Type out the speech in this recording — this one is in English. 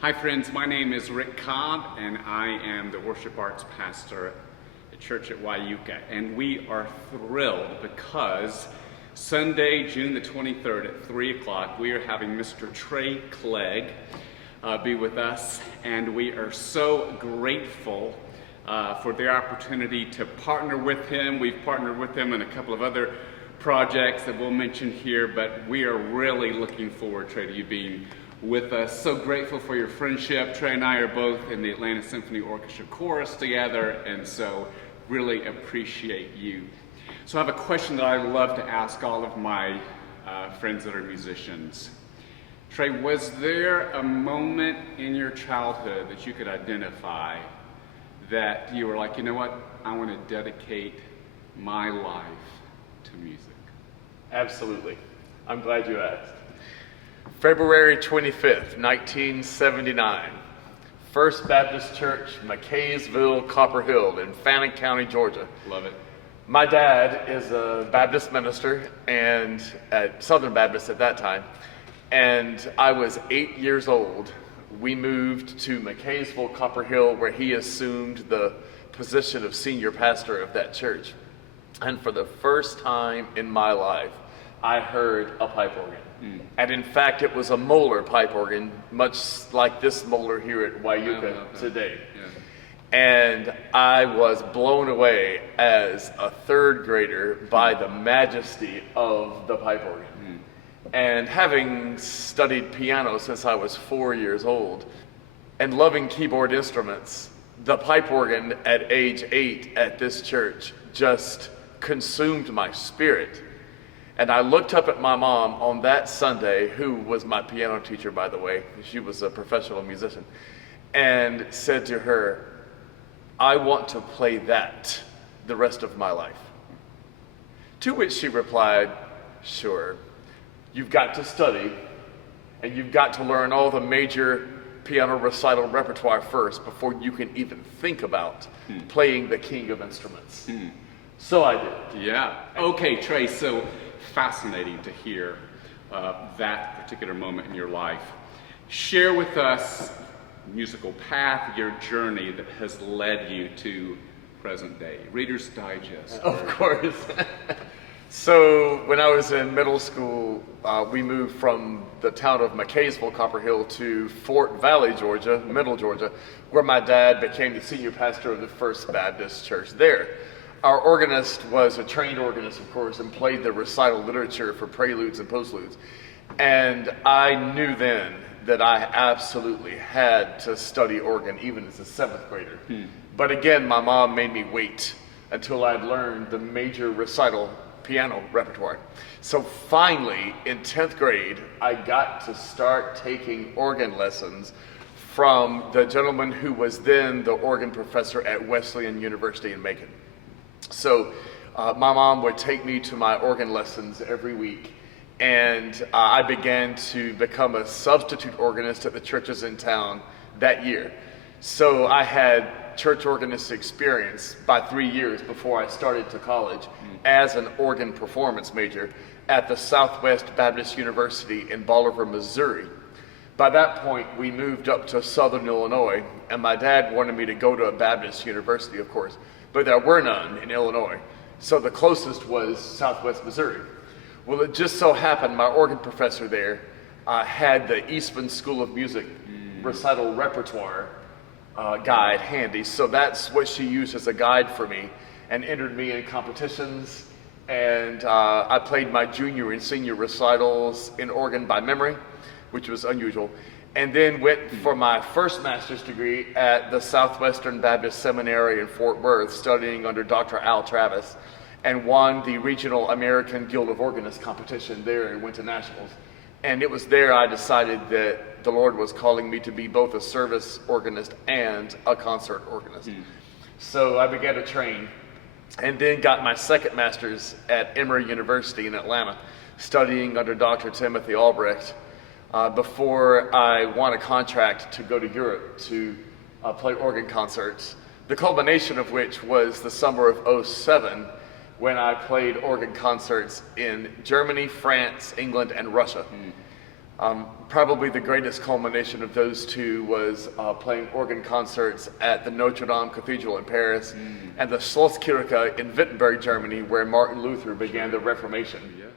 Hi friends, my name is Rick Cobb and I am the worship arts pastor at church at Wieuca, and we are thrilled because Sunday, June the 23rd at 3 o'clock, we are having Mr. Trey Clegg be with us, and we are so grateful for the opportunity to partner with him. We've partnered with him in a couple of other projects that we'll mention here, but we are really looking forward, Trey, to you being with us. So grateful for your friendship. Trey and I are both in the Atlanta Symphony Orchestra chorus together, and so really appreciate you. So I have a question that I love to ask all of my friends that are musicians. Trey, was there a moment in your childhood that you could identify that you were like, you know what, I want to dedicate my life to music? Absolutely. I'm glad you asked. February 25th, 1979, First Baptist Church, McKaysville, Copper Hill in Fannin County, Georgia. Love it. My dad is a Baptist minister and at Southern Baptist at that time, and I was 8 years old. We moved to McKaysville, Copper Hill, where he assumed the position of senior pastor of that church. And for the first time in my life, I heard a pipe organ. And in fact, it was a Moeller pipe organ, much like this Moeller here at Wieuca today. Yeah. And I was blown away as a third grader by the majesty of the pipe organ. And having studied piano since I was 4 years old and loving keyboard instruments, the pipe organ at age 8 at this church just consumed my spirit. And I looked up at my mom on that Sunday, who was my piano teacher, by the way. She was a professional musician, and said to her, I want to play that the rest of my life. To which she replied, sure, you've got to study, and you've got to learn all the major piano recital repertoire first before you can even think about playing the king of instruments. So I did. Yeah. Okay, Trey, so fascinating to hear that particular moment in your life. Share with us musical path, your journey that has led you to present day. Reader's Digest. Of course. So when I was in middle school, we moved from the town of McKaysville, Copper Hill, to Fort Valley, Georgia, Middle Georgia, where my dad became the senior pastor of the First Baptist Church there. Our organist was a trained organist, of course, and played the recital literature for preludes and postludes. And I knew then that I absolutely had to study organ, even as a 7th grader. But again, my mom made me wait until I'd learned the major recital piano repertoire. So finally, in 10th grade, I got to start taking organ lessons from the gentleman who was then the organ professor at Wesleyan University in Macon. So my mom would take me to my organ lessons every week, and I began to become a substitute organist at the churches in town that year. So I had church organist experience by 3 years before I started to college as an organ performance major at the Southwest Baptist University in Bolivar, Missouri. By that point, we moved up to Southern Illinois, and my dad wanted me to go to a Baptist university, of course, but there were none in Illinois. So the closest was Southwest Missouri. Well, it just so happened my organ professor there had the Eastman School of Music recital repertoire guide handy. So that's what she used as a guide for me and entered me in competitions. And I played my junior and senior recitals in organ by memory, which was unusual. And then went for my first master's degree at the Southwestern Baptist Seminary in Fort Worth, studying under Dr. Al Travis, and won the Regional American Guild of Organists competition there and went to nationals. And it was there I decided that the Lord was calling me to be both a service organist and a concert organist. So I began to train, and then got my second master's at Emory University in Atlanta, studying under Dr. Timothy Albrecht, before I won a contract to go to Europe to play organ concerts, the culmination of which was the summer of '07, when I played organ concerts in Germany, France, England, and Russia. Probably the greatest culmination of those two was playing organ concerts at the Notre Dame Cathedral in Paris and the Schlosskirche in Wittenberg, Germany, where Martin Luther began the Reformation. Yes.